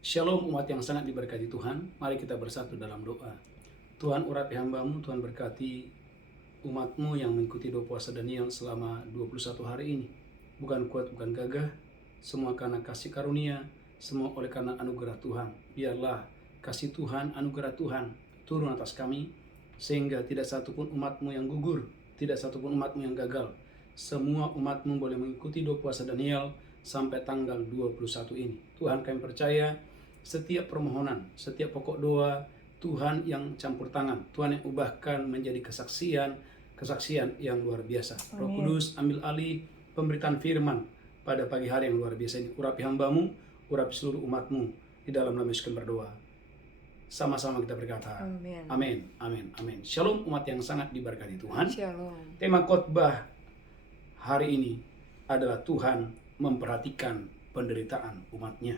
Shalom umat yang sangat diberkati Tuhan. Mari kita bersatu dalam doa. Tuhan urapi hamba-Mu, Tuhan berkati umat-Mu yang mengikuti doa puasa Daniel selama 21 hari ini. Bukan kuat, bukan gagah, semua karena kasih karunia, semua oleh karena anugerah Tuhan. Biarlah kasih Tuhan, anugerah Tuhan turun atas kami, sehingga tidak satupun umat-Mu yang gugur, tidak satupun umat-Mu yang gagal. Semua umat-Mu boleh mengikuti doa puasa Daniel sampai tanggal 21 ini. Tuhan, kami percaya setiap permohonan, setiap pokok doa, Tuhan yang campur tangan, Tuhan yang ubahkan menjadi kesaksian yang luar biasa. Roh Kudus ambil alih pemberitaan firman pada pagi hari yang luar biasa ini. Urapi hamba-Mu, urapi seluruh umat-Mu, di dalam nama Yesus kami berdoa. Sama-sama kita berkata, amin, amin, amin. Shalom umat yang sangat diberkati Tuhan. Shalom. Tema khotbah hari ini adalah Tuhan memperhatikan penderitaan umatnya.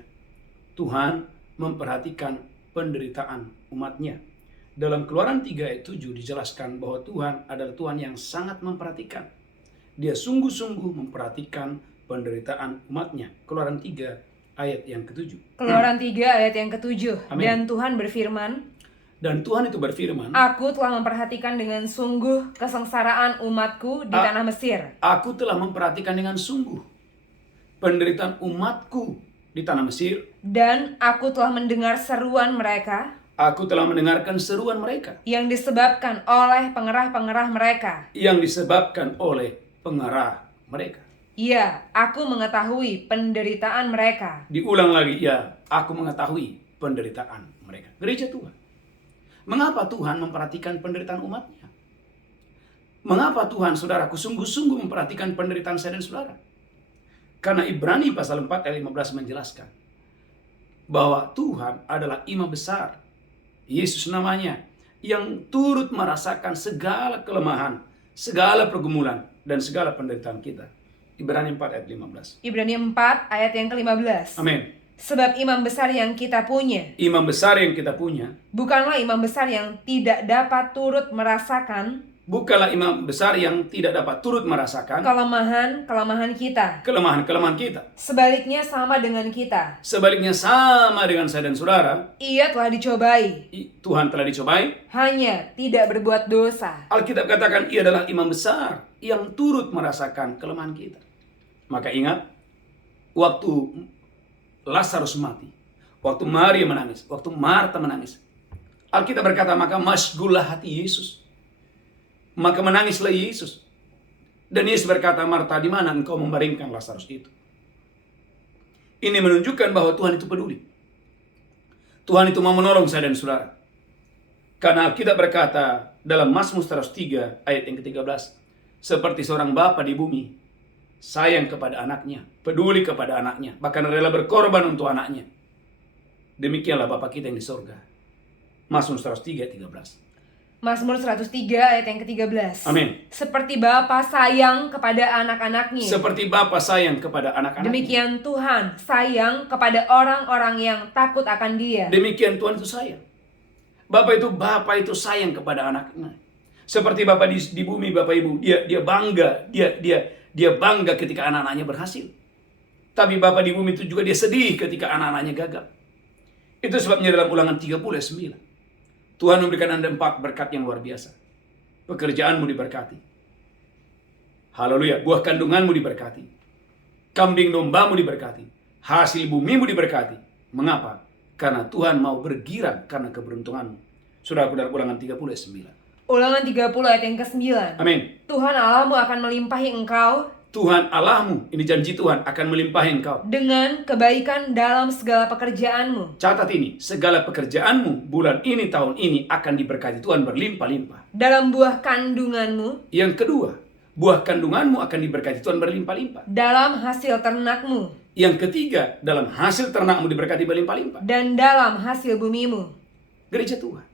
Tuhan memperhatikan penderitaan umatnya. Dalam Keluaran 3 ayat 7 dijelaskan bahwa Tuhan adalah Tuhan yang sangat memperhatikan. Dia sungguh-sungguh memperhatikan penderitaan umatnya. Keluaran 3 ayat yang ke-7. Keluaran 3 ayat yang ke-7. Amin. Dan Tuhan berfirman, dan Tuhan itu berfirman, Aku telah memperhatikan dengan sungguh kesengsaraan umatku di tanah Mesir. Aku telah memperhatikan dengan sungguh penderitaan umatku di tanah Mesir. Dan aku telah mendengar seruan mereka. Aku telah mendengarkan seruan mereka. Yang disebabkan oleh pengerah-pengerah mereka. Yang disebabkan oleh pengerah mereka. Ya, aku mengetahui penderitaan mereka. Diulang lagi, ya, aku mengetahui penderitaan mereka. Gereja Tuhan. Mengapa Tuhan memperhatikan penderitaan umatnya? Mengapa Tuhan, saudaraku, sungguh-sungguh memperhatikan penderitaan saya dan saudara? Karena Ibrani pasal 4 ayat 15 menjelaskan bahwa Tuhan adalah imam besar, Yesus namanya, yang turut merasakan segala kelemahan, segala pergumulan, dan segala penderitaan kita. Ibrani 4 ayat 15. Ibrani 4 ayat yang ke-15. Amin. Sebab imam besar yang kita punya, Imam besar yang kita punya, bukanlah imam besar yang tidak dapat turut merasakan bukanlah imam besar yang tidak dapat turut merasakan kelemahan kita. kelemahan kita. Sebaliknya sama dengan kita. Sebaliknya sama dengan saya dan saudara, Ia telah dicobai, Tuhan telah dicobai, hanya tidak berbuat dosa. Alkitab katakan ia adalah imam besar yang turut merasakan kelemahan kita. Maka ingat, waktu Lazarus mati, waktu Maria menangis, waktu Marta menangis, Alkitab berkata maka masgullah hati Yesus. Maka menangislah Yesus. Dan Yesus berkata, Marta, di mana engkau membaringkan Lazarus itu? Ini menunjukkan bahwa Tuhan itu peduli. Tuhan itu mau menolong saya dan saudara. Karena Alkitab berkata dalam Mazmur 103 ayat yang ke-13, seperti seorang bapa di bumi, sayang kepada anaknya, peduli kepada anaknya, bahkan rela berkorban untuk anaknya. Demikianlah Bapa kita yang di sorga. Mazmur 103 ayat 13. Mazmur 103 ayat yang ke-13. Amin. Seperti bapa sayang kepada anak-anaknya, Seperti Bapa sayang kepada anak-anaknya, demikian Tuhan sayang kepada orang-orang yang takut akan Dia. demikian Tuhan itu sayang. Bapa itu sayang kepada anaknya. Seperti Bapa di bumi, Bapak Ibu, dia bangga, dia bangga ketika anak-anaknya berhasil. Tapi Bapa di bumi itu juga dia sedih ketika anak-anaknya gagal. Itu sebabnya dalam Ulangan 30 ayat 9, Tuhan memberikan Anda 4 berkat yang luar biasa. Pekerjaanmu diberkati. Haleluya. Buah kandunganmu diberkati. Kambing dombamu diberkati. Hasil bumimu diberkati. Mengapa? Karena Tuhan mau bergirang karena keberuntunganmu. Saudaraku, dalam Ulangan 30 ayat 9. Ulangan 30 ayat yang ke-9. Amin. Tuhan Allahmu akan melimpahi engkau Tuhan Allahmu, ini janji Tuhan, akan melimpahi engkau dengan kebaikan dalam segala pekerjaanmu. Catat ini, segala pekerjaanmu bulan ini, tahun ini akan diberkati Tuhan berlimpah-limpah. Dalam buah kandunganmu. Yang kedua, buah kandunganmu akan diberkati Tuhan berlimpah-limpah. Dalam hasil ternakmu. Yang ketiga, dalam hasil ternakmu diberkati berlimpah-limpah. Dan dalam hasil bumimu. Gereja Tuhan,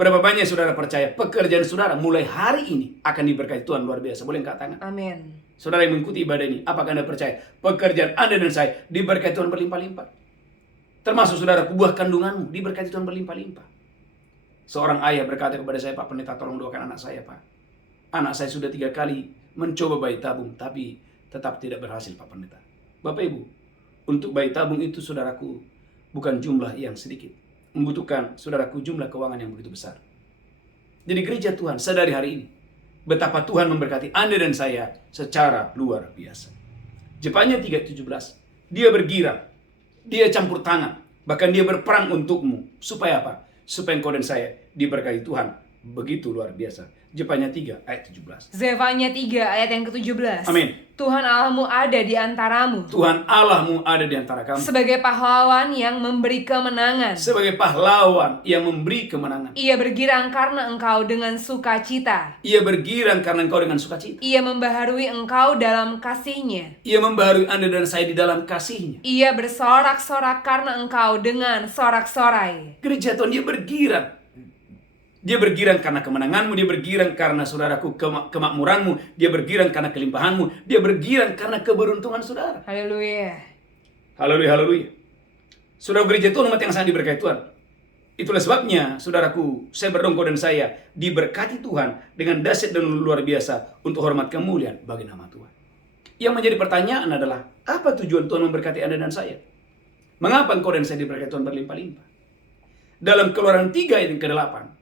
berapa banyak saudara percaya pekerjaan saudara mulai hari ini akan diberkati Tuhan luar biasa? Boleh angkat tangan? Amin. Saudara yang mengikuti ibadah ini, apakah Anda percaya pekerjaan Anda dan saya diberkati Tuhan berlimpah-limpah? Termasuk saudara, buah kandunganmu diberkati Tuhan berlimpah-limpah. Seorang ayah berkata kepada saya, Pak Pendeta, tolong doakan anak saya, Pak. Anak saya sudah 3 kali mencoba bayi tabung, tapi tetap tidak berhasil, Pak Pendeta. Bapak Ibu, untuk bayi tabung itu saudaraku, bukan jumlah yang sedikit. Membutuhkan, saudaraku, jumlah keuangan yang begitu besar. Jadi gereja Tuhan, sadari hari ini betapa Tuhan memberkati Anda dan saya secara luar biasa. Jepanya 3:17, dia bergirang, dia campur tangan, bahkan dia berperang untukmu. Supaya apa? Supaya engkau dan saya diberkati Tuhan begitu luar biasa. Jepanya 3 ayat 17. Zefanya 3 ayat yang ke-17. Amin. Tuhan Allahmu ada di antaramu. Tuhan Allahmu ada di antara kamu. Sebagai pahlawan yang memberi kemenangan. Sebagai pahlawan yang memberi kemenangan. Ia bergirang karena engkau dengan sukacita. Ia bergirang karena engkau dengan sukacita. Ia membaharui engkau dalam kasih-Nya. Ia membaharui Anda dan saya di dalam kasih-Nya. Ia bersorak-sorak karena engkau dengan sorak-sorai. Gereja Tuhan, dia bergirang. Dia bergirang karena kemenanganmu, dia bergirang karena saudaraku kemakmuranmu, dia bergirang karena kelimpahanmu, dia bergirang karena keberuntungan saudara. Haleluya. Haleluya, haleluya. Saudara gereja Tuhan, umat yang sangat diberkati Tuhan. Itulah sebabnya, saudaraku, saya berdongko dan saya diberkati Tuhan dengan dahsyat dan luar biasa untuk hormat kemuliaan bagi nama Tuhan. Yang menjadi pertanyaan adalah, apa tujuan Tuhan memberkati Anda dan saya? Mengapa engkau dan saya diberkati Tuhan berlimpah-limpah? Dalam Keluaran 3 ayat yang ke-8,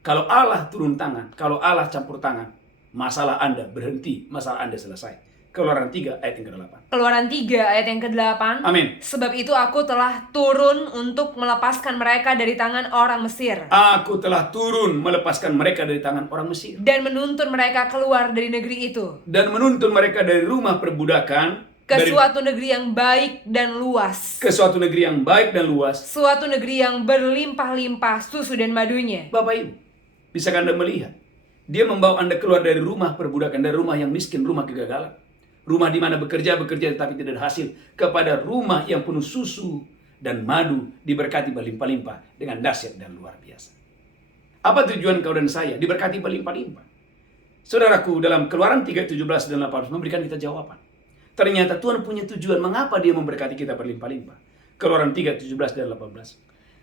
kalau Allah turun tangan, kalau Allah campur tangan, masalah Anda berhenti, masalah Anda selesai. Keluaran 3 ayat yang ke-8. Keluaran 3 ayat yang ke-8. Amin. Sebab itu aku telah turun untuk melepaskan mereka dari tangan orang Mesir. Aku telah turun melepaskan mereka dari tangan orang Mesir. Dan menuntun mereka keluar dari negeri itu. Dan menuntun mereka dari rumah perbudakan. Ke suatu negeri yang baik dan luas. Ke suatu negeri yang baik dan luas. Suatu negeri yang berlimpah-limpah susu dan madunya. Bapak Ibu, bisakah Anda melihat? Dia membawa Anda keluar dari rumah perbudakan, dari rumah yang miskin, rumah kegagalan. Rumah di mana bekerja tetapi tidak ada hasil. Kepada rumah yang penuh susu dan madu, diberkati berlimpah-limpah dengan dahsyat dan luar biasa. Apa tujuan kau dan saya? Diberkati berlimpah-limpah. Saudaraku, dalam Keluaran 3, 17 dan 18 memberikan kita jawaban. Ternyata Tuhan punya tujuan mengapa dia memberkati kita berlimpah-limpah. Keluaran 3, 17 dan 18.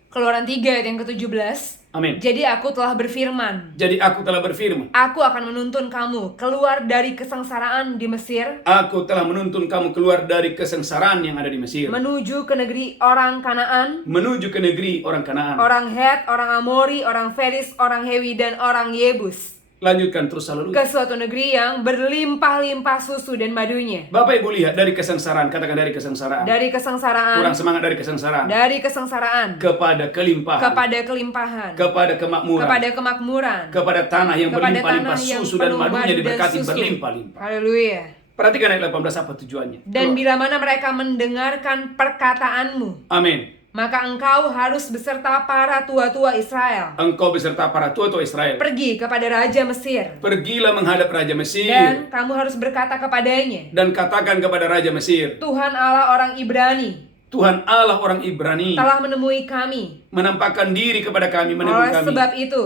Keluaran 3 ayat yang ke-17. Amin. Jadi aku telah berfirman. Jadi aku telah berfirman. Aku akan menuntun kamu keluar dari kesengsaraan di Mesir. Aku telah menuntun kamu keluar dari kesengsaraan yang ada di Mesir. Menuju ke negeri orang Kanaan. Menuju ke negeri orang Kanaan. Orang Het, orang Amori, orang Feris, orang Hewi, dan orang Yebus. Lanjutkan terus, haleluya. Ke suatu negeri yang berlimpah-limpah susu dan madunya. Bapak Ibu lihat, dari kesengsaraan, katakan dari kesengsaraan. Dari kesengsaraan. Kurang semangat, dari kesengsaraan. Dari kesengsaraan. Kepada kelimpahan. Kepada kelimpahan. Kepada kemakmuran. Kepada kemakmuran. Kepada tanah yang Kepada berlimpah-limpah tanah yang susu dan penuh madunya madu dan diberkati susu. berlimpah-limpah. Haleluya. Perhatikan ayat 18 apa tujuannya. Dan Tuh. bila mana mereka mendengarkan perkataanmu, Amin. maka engkau harus beserta para tua-tua Israel Engkau beserta para tua-tua Israel. pergi kepada Raja Mesir. Pergilah menghadap Raja Mesir. Dan kamu harus berkata kepadanya, Dan katakan kepada Raja Mesir, Tuhan Allah orang Ibrani Tuhan Allah orang Ibrani telah menemui kami. menampakkan diri kepada kami, menemui Oleh kami. sebab itu,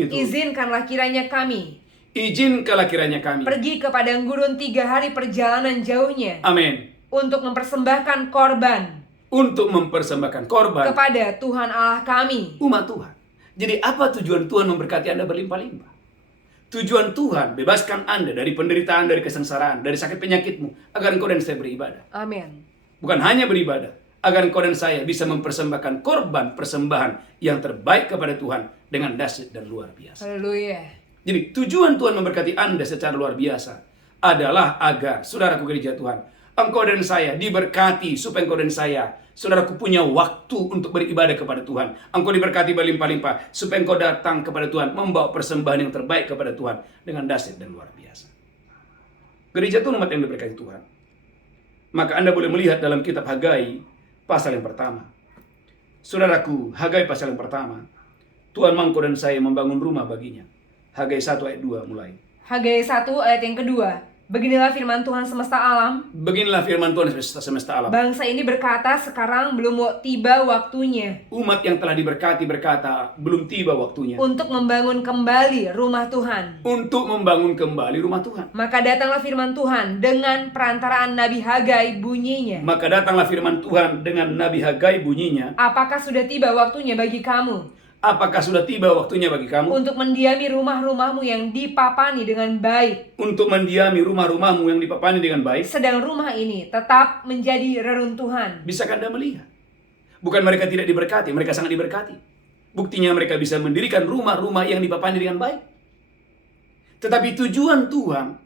itu, izinkanlah kiranya kami izinkanlah kiranya kami pergi ke padang gurun 3 hari perjalanan jauhnya Amin. untuk mempersembahkan korban Untuk mempersembahkan korban kepada Tuhan Allah kami. umat Tuhan. Jadi apa tujuan Tuhan memberkati Anda berlimpah-limpah? Tujuan Tuhan bebaskan Anda dari penderitaan, dari kesengsaraan, dari sakit penyakitmu, agar engkau dan saya beribadah. Amin. Bukan hanya beribadah, agar engkau dan saya bisa mempersembahkan korban persembahan yang terbaik kepada Tuhan dengan dahsyat dan luar biasa. Haleluya. Jadi tujuan Tuhan memberkati Anda secara luar biasa adalah agar, saudaraku gereja Tuhan, engkau dan saya diberkati supaya engkau dan saya, saudaraku, punya waktu untuk beribadah kepada Tuhan. Engkau diberkati berlimpah-limpah supaya engkau datang kepada Tuhan, membawa persembahan yang terbaik kepada Tuhan dengan dahsyat dan luar biasa. Gereja Tuhan, umat yang diberkati Tuhan. Maka Anda boleh melihat dalam kitab Hagai pasal yang pertama. Saudaraku, Hagai pasal yang pertama, Tuhan mau engkau dan saya membangun rumah baginya. Hagai 1 ayat 2 mulai. Hagai 1 ayat yang kedua. Beginilah firman Tuhan semesta alam. Beginilah firman Tuhan semesta alam. Bangsa ini berkata, sekarang belum tiba waktunya. Umat yang telah diberkati berkata, belum tiba waktunya. Untuk membangun kembali rumah Tuhan. Untuk membangun kembali rumah Tuhan. Maka datanglah firman Tuhan dengan perantaraan Nabi Hagai bunyinya. Maka datanglah firman Tuhan dengan Nabi Hagai bunyinya. Apakah sudah tiba waktunya bagi kamu? Apakah sudah tiba waktunya bagi kamu? Untuk mendiami rumah-rumahmu yang dipapani dengan baik. Untuk mendiami rumah-rumahmu yang dipapani dengan baik. Sedang rumah ini tetap menjadi reruntuhan. Bisakah Anda melihat Bukan mereka tidak diberkati, mereka sangat diberkati. Buktinya mereka bisa mendirikan rumah-rumah yang dipapani dengan baik. Tetapi tujuan Tuhan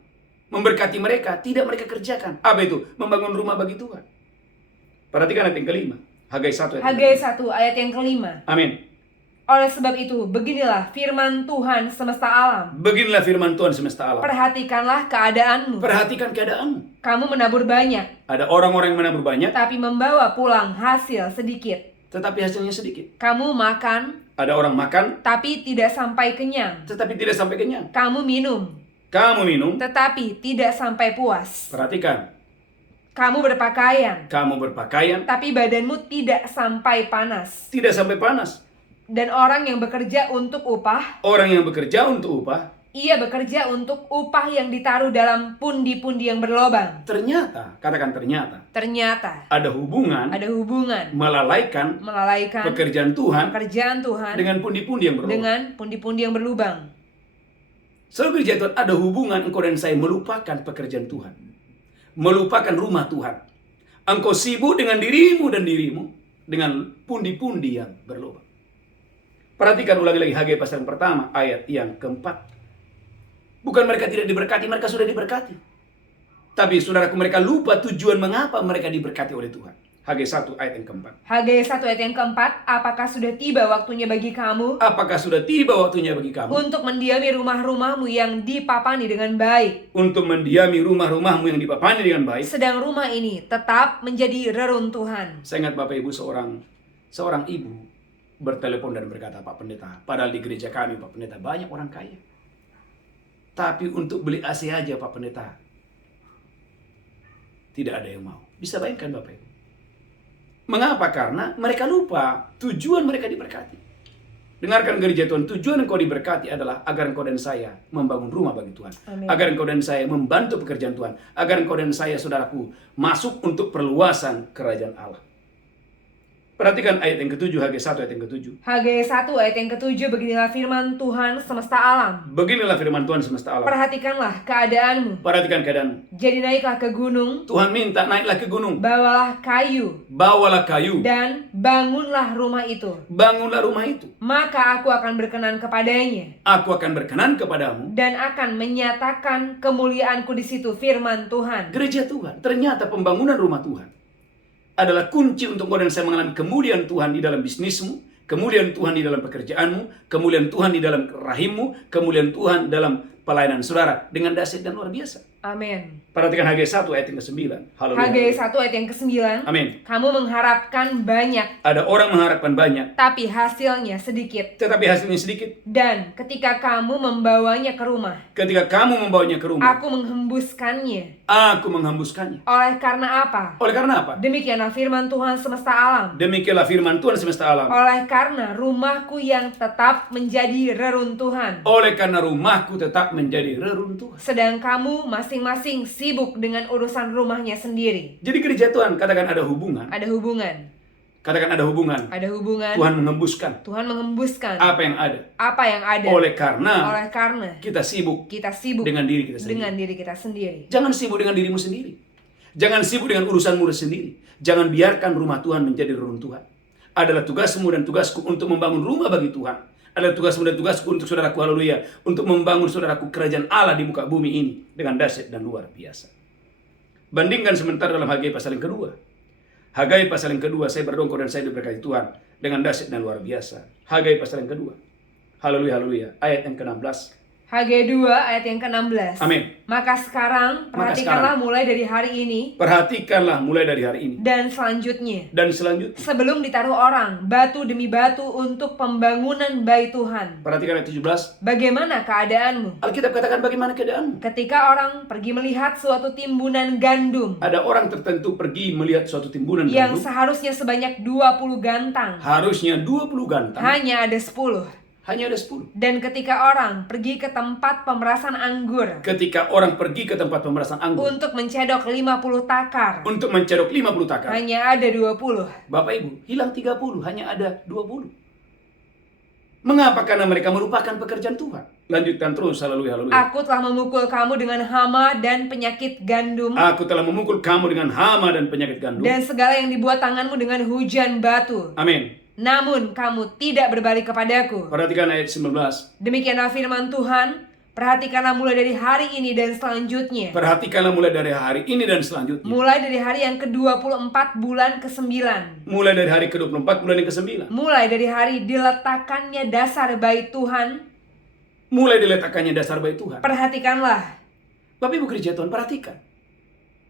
memberkati mereka tidak mereka kerjakan. Apa itu? Membangun rumah bagi Tuhan. Perhatikan ayat yang kelima. Hagai 1 ayat Hagai 1 ayat yang kelima. Amin. Oleh sebab itu, beginilah firman Tuhan semesta alam. Beginilah firman Tuhan semesta alam. Perhatikanlah keadaanmu. Perhatikan keadaanmu. Kamu menabur banyak, Ada orang-orang yang menabur banyak, tapi membawa pulang hasil sedikit. tetapi hasilnya sedikit. Kamu makan, Ada orang makan, tapi tidak sampai kenyang. tetapi tidak sampai kenyang. Kamu minum, Kamu minum, tetapi tidak sampai puas. perhatikan. Kamu berpakaian, Kamu berpakaian, tapi badanmu tidak sampai panas. tidak sampai panas. Dan orang yang bekerja untuk upah, Orang yang bekerja untuk upah, ia bekerja untuk upah yang ditaruh dalam pundi-pundi yang berlobang. ternyata, katakan Ternyata ada hubungan ada hubungan melalaikan melalaikan pekerjaan Tuhan pekerjaan Tuhan dengan pundi-pundi yang berlubang. dengan pundi-pundi yang berlubang. Selalu gereja Tuhan, ada hubungan engkau dan saya melupakan pekerjaan Tuhan. Melupakan rumah Tuhan. Engkau sibuk dengan dirimu dan dirimu dengan pundi-pundi yang berlubang. Perhatikan ulangi lagi Hagai pasal yang pertama, ayat yang keempat. Bukan mereka tidak diberkati, mereka sudah diberkati. Tapi saudaraku, mereka lupa tujuan mengapa mereka diberkati oleh Tuhan. Hagai 1 ayat yang keempat. Hagai 1 ayat yang keempat, apakah sudah tiba waktunya bagi kamu Apakah sudah tiba waktunya bagi kamu untuk mendiami rumah-rumahmu yang dipapani dengan baik, untuk mendiami rumah-rumahmu yang dipapani dengan baik? sedang rumah ini tetap menjadi reruntuhan. Saya ingat Bapak Ibu, seorang ibu bertelepon dan berkata, Pak Pendeta, padahal di gereja kami Pak Pendeta banyak orang kaya. Tapi untuk beli AC aja Pak Pendeta, tidak ada yang mau. Bisa bayangkan Bapak Ibu. Mengapa? Karena mereka lupa tujuan mereka diberkati. Dengarkan gereja Tuhan, tujuan engkau diberkati adalah agar engkau dan saya membangun rumah bagi Tuhan. Amin. Agar engkau dan saya membantu pekerjaan Tuhan. Agar engkau dan saya, saudaraku, masuk untuk perluasan kerajaan Allah. Perhatikan ayat yang ketujuh, Hagai 1 ayat yang ketujuh. Hagai 1 ayat yang ketujuh, beginilah firman Tuhan semesta alam. Beginilah firman Tuhan semesta alam. Perhatikanlah keadaanmu. Perhatikan keadaanmu. Jadi naiklah ke gunung, Tuhan minta naiklah ke gunung. bawalah kayu, Bawalah kayu. dan bangunlah rumah itu. Bangunlah rumah itu. Maka aku akan berkenan kepadanya, Aku akan berkenan kepadamu. dan akan menyatakan kemuliaanku di situ, firman Tuhan. Gereja Tuhan, ternyata pembangunan rumah Tuhan adalah kunci untuk engkau dan saya mengalami kemuliaan Tuhan di dalam bisnismu, kemuliaan Tuhan di dalam pekerjaanmu, kemuliaan Tuhan di dalam rahimmu, kemuliaan Tuhan dalam pelayanan saudara dengan dahsyat dan luar biasa. Amin. Perhatikan Hagai 1 ayat yang ke-9. Haleluya. Hagai 1 ayat yang ke-9. Amin. Kamu mengharapkan banyak, Ada orang mengharapkan banyak, tapi hasilnya sedikit. tetapi hasilnya sedikit. Dan ketika kamu membawanya ke rumah, Ketika kamu membawanya ke rumah, aku menghembuskannya. aku menghembuskannya. Oleh karena apa? Oleh karena apa? Demikianlah firman Tuhan semesta alam. Demikianlah firman Tuhan semesta alam. Oleh karena rumahku yang tetap menjadi reruntuhan, Oleh karena rumahku tetap menjadi reruntuhan. sedang kamu masing-masing sibuk dengan urusan rumahnya sendiri. Jadi gereja Tuhan, katakan ada hubungan. Ada hubungan. Katakan ada hubungan. Ada hubungan. Tuhan menghembuskan Tuhan menghembuskan apa yang ada. apa yang ada. Oleh karena Oleh karena kita sibuk kita sibuk dengan diri kita sendiri. dengan diri kita sendiri. Jangan sibuk dengan dirimu sendiri. Jangan sibuk dengan urusanmu sendiri. Jangan biarkan rumah Tuhan menjadi reruntuhan. Adalah tugasmu dan tugasku untuk membangun rumah bagi Tuhan. Adalah tugasmu dan tugasku untuk saudaraku, haleluya, untuk membangun saudaraku kerajaan Allah di muka bumi ini dengan dahsyat dan luar biasa. Bandingkan sebentar dalam Hagai pasal yang kedua. Hagai pasal yang kedua, saya berdoa engkau dan saya diberkati Tuhan dengan dahsyat dan luar biasa. Hagai pasal yang kedua. Haleluya, haleluya. Ayat yang ke-16. Hagai 2 ayat yang ke-16. Amin. Maka sekarang perhatikanlah mulai dari hari ini Perhatikanlah mulai dari hari ini dan selanjutnya. dan selanjutnya. Sebelum ditaruh orang batu demi batu untuk pembangunan bait Tuhan. Perhatikan ayat 17. Bagaimana keadaanmu? Alkitab katakan bagaimana keadaanmu. Ketika orang pergi melihat suatu timbunan gandum Ada orang tertentu pergi melihat suatu timbunan yang gandum. seharusnya sebanyak 20 gantang, Harusnya 20 gantang. hanya ada 10. Hanya ada 10. Dan ketika orang pergi ke tempat pemerasan anggur Ketika orang pergi ke tempat pemerasan anggur untuk mencedok 50 takar, untuk mencerok 50 takar, hanya ada 20. Bapak Ibu, hilang 30, hanya ada 20. Mengapa? Karena mereka merupakan pekerjaan Tuhan. Lanjutkan terus, haleluya, haleluya. Aku telah memukul kamu dengan hama dan penyakit gandum, Aku telah memukul kamu dengan hama dan penyakit gandum. dan segala yang dibuat tanganmu dengan hujan batu. Amin. Namun kamu tidak berbalik kepadaku. Perhatikan ayat 19. Demikianlah firman Tuhan. Perhatikanlah mulai dari hari ini dan selanjutnya. Perhatikanlah mulai dari hari ini dan selanjutnya. Mulai dari hari yang ke-24 bulan ke-9. Mulai dari hari ke-24 bulan yang ke-9. Mulai dari hari diletakkannya dasar bait Tuhan. Mulai diletakkannya dasar bait Tuhan. Perhatikanlah. Bapak Ibu gereja Tuhan, perhatikan.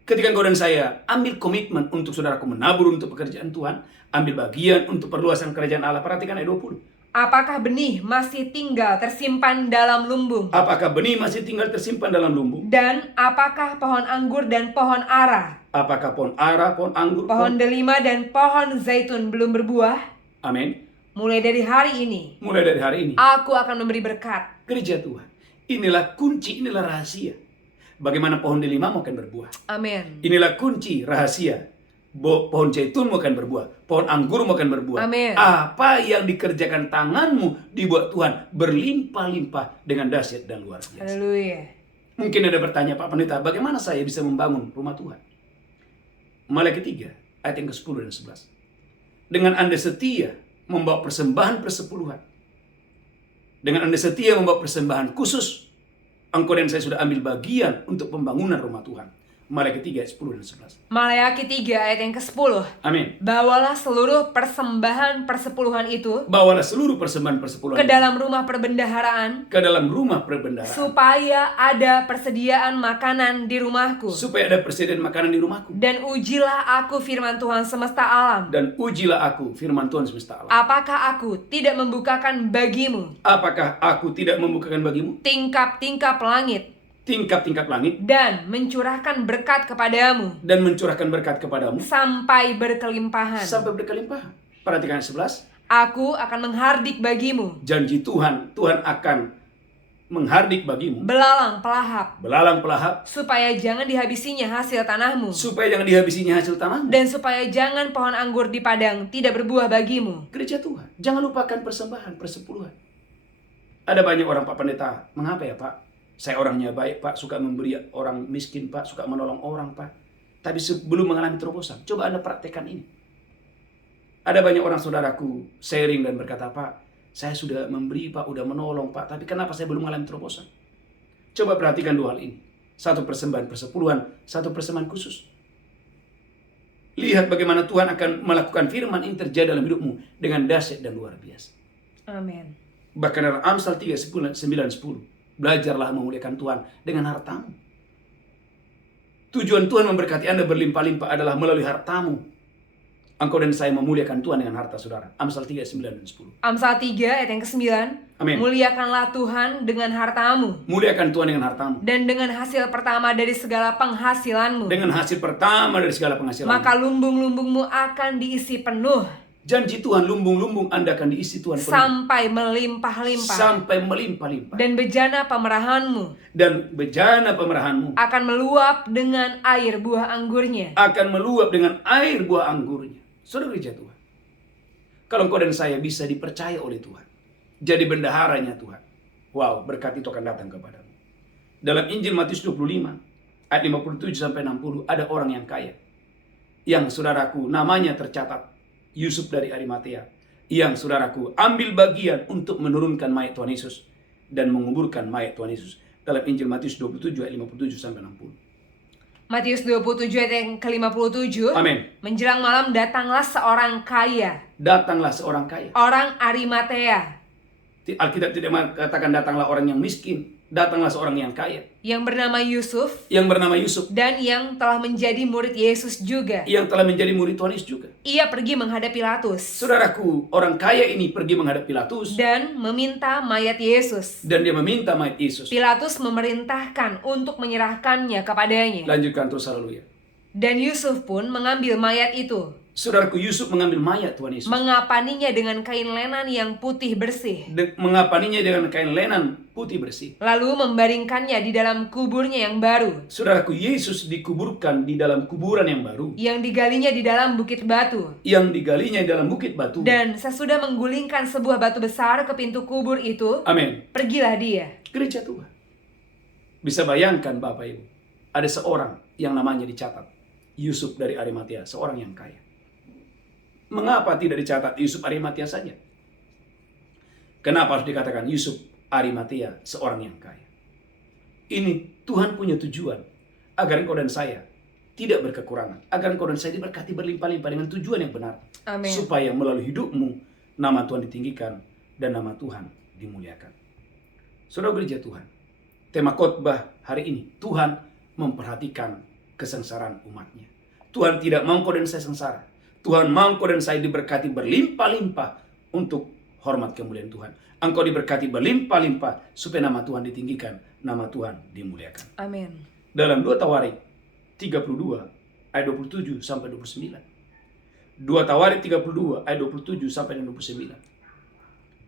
Ketika engkau dan saya ambil komitmen untuk saudaraku menabur untuk pekerjaan Tuhan, ambil bagian untuk perluasan kerajaan Allah. Perhatikan ayat 20. Apakah benih masih tinggal tersimpan dalam lumbung? Apakah benih masih tinggal tersimpan dalam lumbung? Dan apakah pohon anggur dan pohon ara, Apakah pohon ara, pohon anggur, pohon delima dan pohon zaitun belum berbuah? Amin. Mulai dari hari ini, Mulai dari hari ini, aku akan memberi berkat. gereja Tuhan, inilah kunci, inilah rahasia. Bagaimana pohon delima mau akan berbuah. Amin. Inilah kunci, rahasia. Pohon zaitun mau akan berbuah. Pohon anggur mau akan berbuah. Amin. Apa yang dikerjakan tanganmu dibuat Tuhan berlimpah-limpah dengan dahsyat dan luar biasa. Haleluya. Mungkin ada bertanya, Pak Pendeta, bagaimana saya bisa membangun rumah Tuhan? Maliaki 3, ayat yang ke-10 dan 11. Dengan Anda setia membawa persembahan persepuluhan. Dengan Anda setia membawa persembahan khusus, engkau dan saya sudah ambil bagian untuk pembangunan rumah Tuhan. Maliaki 3 ayat 10 dan 11. Maleakhi 3 ayat yang ke-10. Amin. Bawalah seluruh persembahan persepuluhan itu Bawalah seluruh persembahan persepuluhan ke dalam rumah perbendaharaan, ke dalam rumah perbendaharaan, supaya ada persediaan makanan di rumahku. supaya ada persediaan makanan di rumahku. Dan ujilah aku firman Tuhan semesta alam. Dan ujilah aku firman Tuhan semesta alam. Apakah aku tidak membukakan bagimu Apakah aku tidak membukakan bagimu tingkap-tingkap langit tingkap-tingkap langit dan mencurahkan berkat kepadamu dan mencurahkan berkat kepadamu sampai berkelimpahan? sampai berkelimpahan. Perhatikan ayat 11. Aku akan menghardik bagimu Janji Tuhan, Tuhan akan menghardik bagimu belalang pelahap, belalang pelahap, supaya jangan dihabisinya hasil tanahmu, supaya jangan dihabisinya hasil tanahmu. dan supaya jangan pohon anggur di padang tidak berbuah bagimu. Gereja Tuhan, jangan lupakan persembahan persepuluhan. Ada banyak orang, Pak Pendeta, mengapa ya Pak? Saya orangnya baik Pak, suka memberi orang miskin Pak, suka menolong orang Pak. Tapi sebelum mengalami terobosan, coba Anda praktekkan ini. Ada banyak orang saudaraku sharing dan berkata, Pak, saya sudah memberi Pak, udah menolong Pak, tapi kenapa saya belum mengalami terobosan? Coba perhatikan dua hal ini. Satu persembahan persepuluhan, satu persembahan khusus. Lihat bagaimana Tuhan akan melakukan firman ini terjadi dalam hidupmu dengan dahsyat dan luar biasa. Amin. Bahkan dalam Amsal 3, 9, 10. Belajarlah memuliakan Tuhan dengan hartamu. Tujuan Tuhan memberkati Anda berlimpah-limpah adalah melalui hartamu. Engkau dan saya memuliakan Tuhan dengan harta saudara. Amsal 3, 9, dan 10. Amsal 3 ayat yang ke-9. Amin. Muliakanlah Tuhan dengan hartamu Muliakan Tuhan dengan hartamu. dan dengan hasil pertama dari segala penghasilanmu. Dengan hasil pertama dari segala penghasilan. Maka lumbung-lumbungmu akan diisi penuh Janji Tuhan, lumbung-lumbung Anda akan diisi Tuhan penuh. sampai melimpah-limpah. Sampai melimpah-limpah. Dan bejana pemerahanmu Dan bejana pemerahanmu akan meluap dengan air buah anggurnya. akan meluap dengan air buah anggurnya. Saudara gereja Tuhan, kalau engkau dan saya bisa dipercaya oleh Tuhan, jadi bendaharanya Tuhan, wow, berkat itu akan datang kepadamu. Dalam Injil Matius 25 ayat 57 sampai 60 ada orang yang kaya, yang saudaraku namanya tercatat, Yusuf dari Arimatea, yang saudaraku ambil bagian untuk menurunkan mayat Tuhan Yesus dan menguburkan mayat Tuhan Yesus. Dalam Injil Matius 27 ayat 57 sampai 60. Matius 27 ayat yang ke-57. Amin. Menjelang malam datanglah seorang kaya, Datanglah seorang kaya. orang Arimatea, Alkitab tidak mengatakan datanglah orang yang miskin, datanglah seorang yang kaya, yang bernama Yusuf, yang bernama Yusuf, dan yang telah menjadi murid Yesus juga. yang telah menjadi murid Tuhan Yesus juga. Ia pergi menghadap Pilatus Saudaraku, orang kaya ini pergi menghadap Pilatus dan meminta mayat Yesus. dan dia meminta mayat Yesus. Pilatus memerintahkan untuk menyerahkannya kepadanya. Lanjutkan terus, haleluya. Dan Yusuf pun mengambil mayat itu. Saudaraku, Yusuf mengambil mayat Tuhan Yesus. mengapaninya dengan kain lenan yang putih bersih, Mengapaninya dengan kain lenan putih bersih. lalu membaringkannya di dalam kuburnya yang baru, Saudaraku, Yesus dikuburkan di dalam kuburan yang baru, yang digalinya di dalam bukit batu. yang digalinya di dalam bukit batu. Dan sesudah menggulingkan sebuah batu besar ke pintu kubur itu, Amin. pergilah dia. Gereja Tuhan. Bisa bayangkan Bapak Ibu, ada seorang yang namanya dicatat, Yusuf dari Arimatea, seorang yang kaya. Mengapa tidak dicatat Yusuf Arimatea saja? Kenapa harus dikatakan Yusuf Arimatea seorang yang kaya? Ini Tuhan punya tujuan agar engkau dan saya tidak berkekurangan, agar engkau dan saya diberkati berlimpah-limpah dengan tujuan yang benar. Amin. Supaya melalui hidupmu nama Tuhan ditinggikan dan nama Tuhan dimuliakan. Saudara gereja Tuhan, tema khotbah hari ini, Tuhan memperhatikan kesengsaraan umatnya. Tuhan tidak mau engkau dan saya sengsara. Tuhan mau engkau dan saya diberkati berlimpah-limpah untuk hormat kemuliaan Tuhan. Engkau diberkati berlimpah-limpah supaya nama Tuhan ditinggikan, nama Tuhan dimuliakan. Amin. Dalam 2 Tawarik 32 ayat 27 sampai 29. 2 Tawarik 32 ayat 27 sampai 29.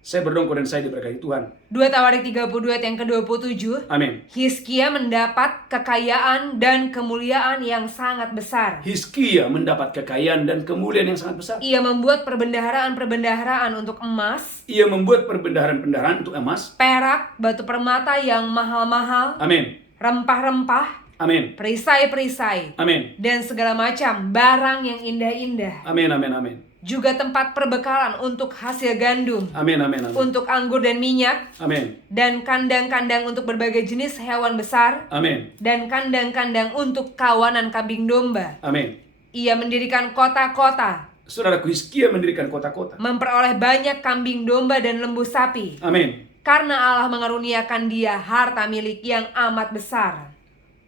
Saya berdoa engkau dan saya diberkati Tuhan. 2 Tawarik 32 ayat yang ke-27. Amin. Hizkia mendapat kekayaan dan kemuliaan yang sangat besar. Hizkia mendapat kekayaan dan kemuliaan yang sangat besar. Ia membuat perbendaharaan-perbendaharaan untuk emas, Ia membuat perbendaharaan-perbendaharaan untuk emas. perak, batu permata yang mahal-mahal, Amin. rempah-rempah, Amin. perisai-perisai, Amin. dan segala macam barang yang indah-indah. Amin. Amin. Amin. Juga tempat perbekalan untuk hasil gandum, Amin. Amin. Amin. untuk anggur dan minyak, Amin. dan kandang-kandang untuk berbagai jenis hewan besar, Amin. dan kandang-kandang untuk kawanan kambing domba. Amin. Ia mendirikan kota-kota, Saudaraku, Hizkia mendirikan kota-kota. memperoleh banyak kambing domba dan lembu sapi, Amin. karena Allah mengaruniakan dia harta milik yang amat besar.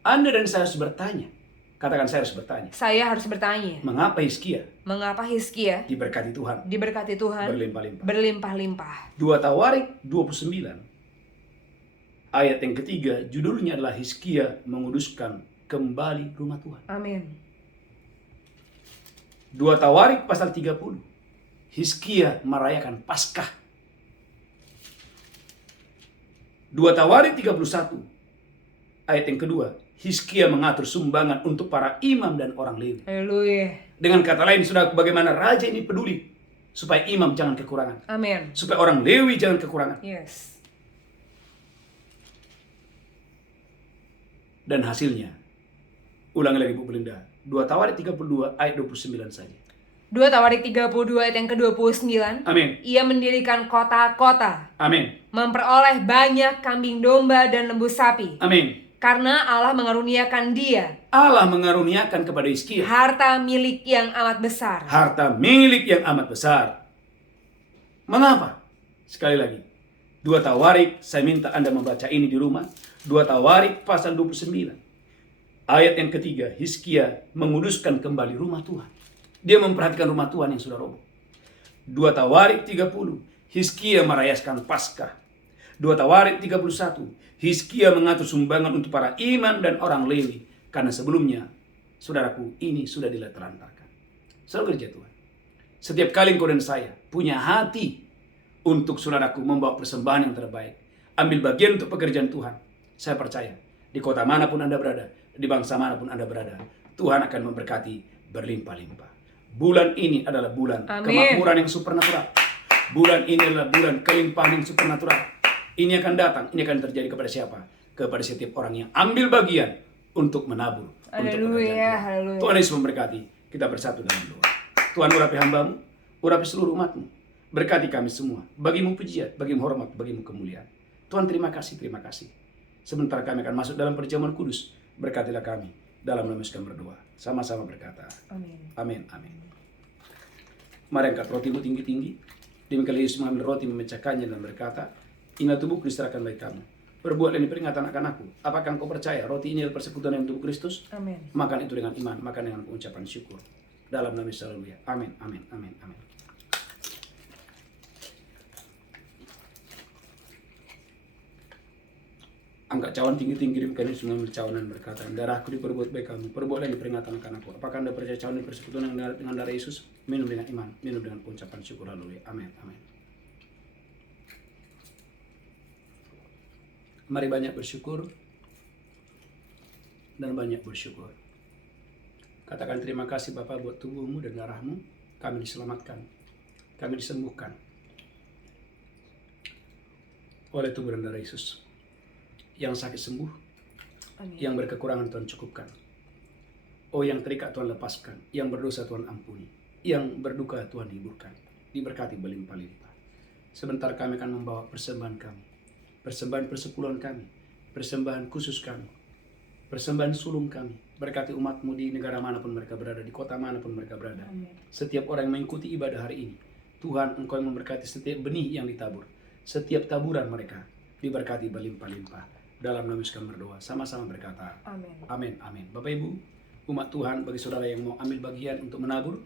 Anda dan saya harus bertanya. Katakan, saya harus bertanya. Saya harus bertanya, Mengapa Hizkia mengapa Hizkia diberkati Tuhan diberkati Tuhan berlimpah-limpah? berlimpah-limpah? 2 Tawarik 29 ayat yang ketiga, judulnya adalah Hizkia menguduskan kembali rumah Tuhan. Amin. 2 Tawarik pasal 30, Hizkia merayakan Paskah. 2 Tawarik 31 ayat yang kedua, Hizkia mengatur sumbangan untuk para imam dan orang Lewi. Haleluya. Dengan kata lain, saudara, bagaimana raja ini peduli supaya imam jangan kekurangan, Amin. supaya orang Lewi jangan kekurangan. Yes. Dan hasilnya, ulangi lagi Bu Belinda, 2 Tawarik 32 ayat 29 saja. 2 Tawarik 32 ayat yang ke-29. Amin. Ia mendirikan kota-kota, Amin. memperoleh banyak kambing domba dan lembu sapi, Amin. karena Allah mengaruniakan dia Allah mengaruniakan kepada Hizkia harta milik yang amat besar. harta milik yang amat besar. Mengapa? Sekali lagi, 2 Tawarik, saya minta Anda membaca ini di rumah. 2 Tawarik pasal 29. Ayat yang ketiga, Hizkia menguduskan kembali rumah Tuhan. Dia memperhatikan rumah Tuhan yang sudah roboh. 2 Tawarik 30, Hizkia merayakan Paskah. 2 Tawarik 31, Hizkia mengatur sumbangan untuk para imam dan orang Lewi. Karena sebelumnya, saudaraku, ini sudah dilantarkan. Saudara gereja Tuhan, setiap kali engkau dan saya punya hati untuk saudaraku membawa persembahan yang terbaik, ambil bagian untuk pekerjaan Tuhan, saya percaya di kota manapun Anda berada, di bangsa manapun Anda berada, Tuhan akan memberkati berlimpah-limpah. Bulan ini adalah bulan Amin. kemakmuran yang supernatural. Bulan ini adalah bulan kelimpahan yang supernatural. Ini akan datang, ini akan terjadi kepada siapa? Kepada setiap orang yang ambil bagian untuk menabur. Untuk pekerjaan Haleluya, Tuhan. haleluya. Tuhan Yesus memberkati. Kita bersatu dalam doa. Tuhan, urapi hambamu, urapi seluruh umatmu. Berkati kami semua. Bagimu pujian, bagimu hormat, bagimu kemuliaan. Tuhan, terima kasih, terima kasih. Sebentar kami akan masuk dalam perjamuan kudus. Berkatilah kami dalam nama Yesus kami berdoa. Sama-sama berkata. Amin. Amin, amin. Mari angkat rotimu tinggi-tinggi. Demikian Yesus mengambil roti, memecahkannya dan berkata, inilah tubuhku diserahkan bagi kamu. Perbuatlah ini peringatan akan aku. Apakah engkau percaya roti ini adalah persekutuan dengan tubuh Kristus? Amin. Makan itu dengan iman, makan dengan pengucapan syukur. Dalam nama Yesus, haleluya. Amin, amin, amin, amin. Angkat cawan tinggi-tinggi, demikian Yesus mengambil cawan dan berkata, darahku diperbuat baik kamu. Perbuatlah ini peringatan akan aku. Apakah Anda percaya cawan ini persekutuan dengan darah Yesus? Minum dengan iman, minum dengan pengucapan syukur. Haleluya. Amin. Amin. Mari banyak bersyukur dan banyak bersyukur. Katakan terima kasih Bapa buat tubuhmu dan darahmu. Kami diselamatkan. Kami disembuhkan oleh tubuh dan darah Yesus. Yang sakit sembuh. Amin. Yang berkekurangan Tuhan cukupkan. Oh, yang terikat Tuhan lepaskan. Yang berdosa Tuhan ampuni. Yang berduka Tuhan hiburkan. Diberkati berlimpah-limpah. Sebentar kami akan membawa persembahan kami. Persembahan persepuluhan kami. Persembahan khusus kami. Persembahan sulung kami. Berkati umatmu di negara manapun mereka berada. Di kota manapun mereka berada. Amin. Setiap orang yang mengikuti ibadah hari ini. Tuhan, Engkau yang memberkati setiap benih yang ditabur. Setiap taburan mereka. Diberkati berlimpah-limpah. Dalam nama Yesus kami berdoa. Sama-sama berkata. Amin. Amin. Amin. Bapak Ibu, umat Tuhan, bagi saudara yang mau ambil bagian untuk menabur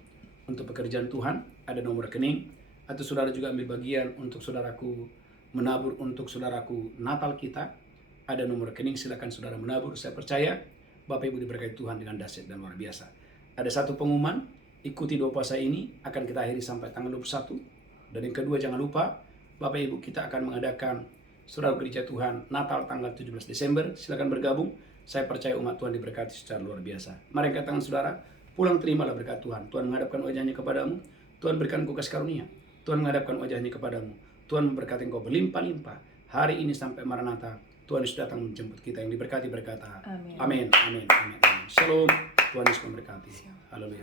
untuk pekerjaan Tuhan, ada nomor rekening, atau saudara juga ambil bagian untuk saudaraku menabur untuk saudaraku Natal kita, ada nomor rekening, silakan saudara menabur. Saya percaya Bapak Ibu diberkati Tuhan dengan dahsyat dan luar biasa. Ada satu pengumuman, ikuti doa puasa ini akan kita akhiri sampai tanggal 21. Dan yang kedua, jangan lupa Bapak Ibu, kita akan mengadakan Saudara Gereja Tuhan Natal tanggal 17 Desember. Silakan bergabung. Saya percaya umat Tuhan diberkati secara luar biasa. Mari angkat tangan saudara, pulang terimalah berkat Tuhan. Tuhan menghadapkan wajahnya kepadamu. Tuhan berikan engkau kasih karunia. Tuhan menghadapkan wajahnya kepadamu. Tuhan memberkati engkau berlimpah-limpah. Hari ini sampai Maranatha, Tuhan Yesus datang menjemput kita. Yang diberkati berkata, Amin. amin, amin, amin, amin. Shalom, Tuhan Yesus memberkati. Haleluya.